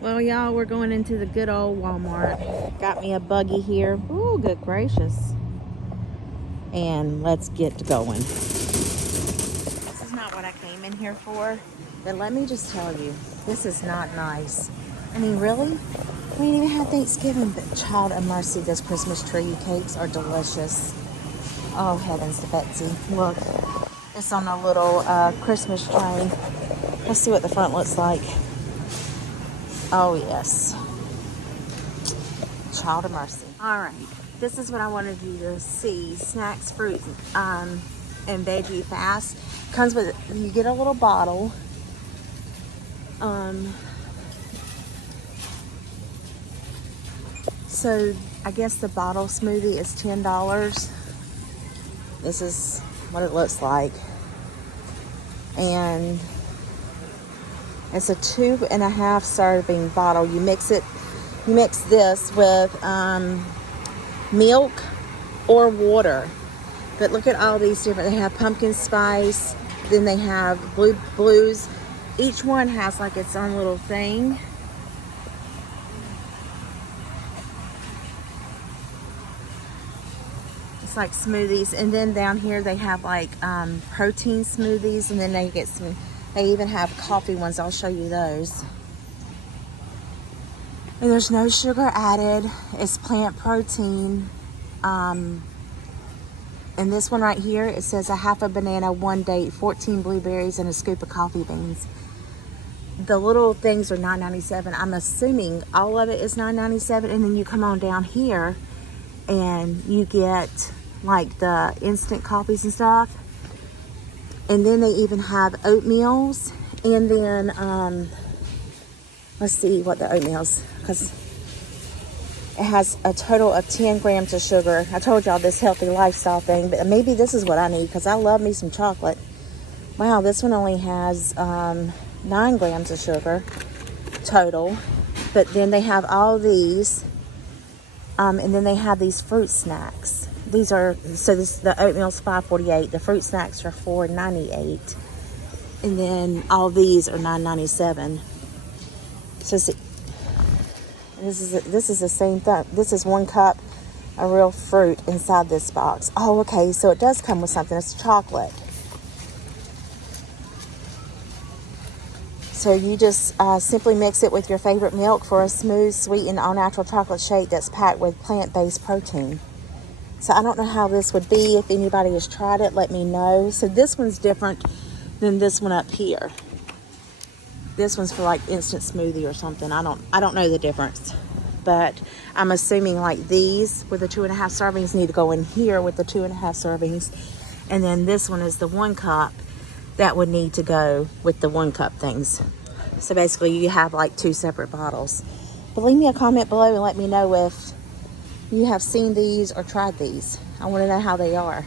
Well, y'all, we're going into the good old Walmart. Got me a buggy here. Ooh, good gracious. And let's get going. This is not what I came in here for. But let me just tell you, this is not nice. I mean, really? We didn't even have Thanksgiving, but child of mercy, those Christmas tree cakes are delicious. Oh, heavens to Betsy. Look, it's on a little Christmas train. Let's see what the front looks like. Oh, yes. Child of mercy. All right. This is what I wanted you to see. Snacks, fruit, and veggie fast. Comes with, you get a little bottle. So I guess the bottle smoothie is $10. This is what it looks like. And it's a 2.5 serving bottle. You mix this with milk or water. But look at all these different, they have pumpkin spice, then they have blues. Each one has like its own little thing. It's like smoothies. And then down here they have like protein smoothies, and then they get some, they even have coffee ones. I'll show you those. And there's no sugar added. It's plant protein. And this one right here, it says a half a banana, 1 date, 14 blueberries, and a scoop of coffee beans. The little things are $9.97. I'm assuming all of it is $9.97. And then you come on down here and you get like the instant coffees and stuff. And then they even have oatmeals. And then, let's see what the oatmeal's, because it has a total of 10 grams of sugar. I told y'all this healthy lifestyle thing, but maybe this is what I need because I love me some chocolate. Wow, this one only has 9 grams of sugar total. But then they have all these, and then they have these fruit snacks. These are, so this, the oatmeal's $5.48. The fruit snacks are $4.98. And then all these are $9.97. So see, this is the same thing. This is 1 cup of real fruit inside this box. Oh, okay, so it does come with something. It's chocolate. So you just simply mix it with your favorite milk for a smooth, sweetened, all-natural chocolate shake that's packed with plant-based protein. So I don't know how this would be. If anybody has tried it, let me know. So this one's different than this one up here. This one's for like instant smoothie or something. I don't know the difference. But I'm assuming like these with the 2.5 servings need to go in here with the 2.5 servings. And then this one is the 1 cup that would need to go with the 1 cup things. So basically you have like 2 separate bottles. But leave me a comment below and let me know if you have seen these or tried these. I want to know how they are.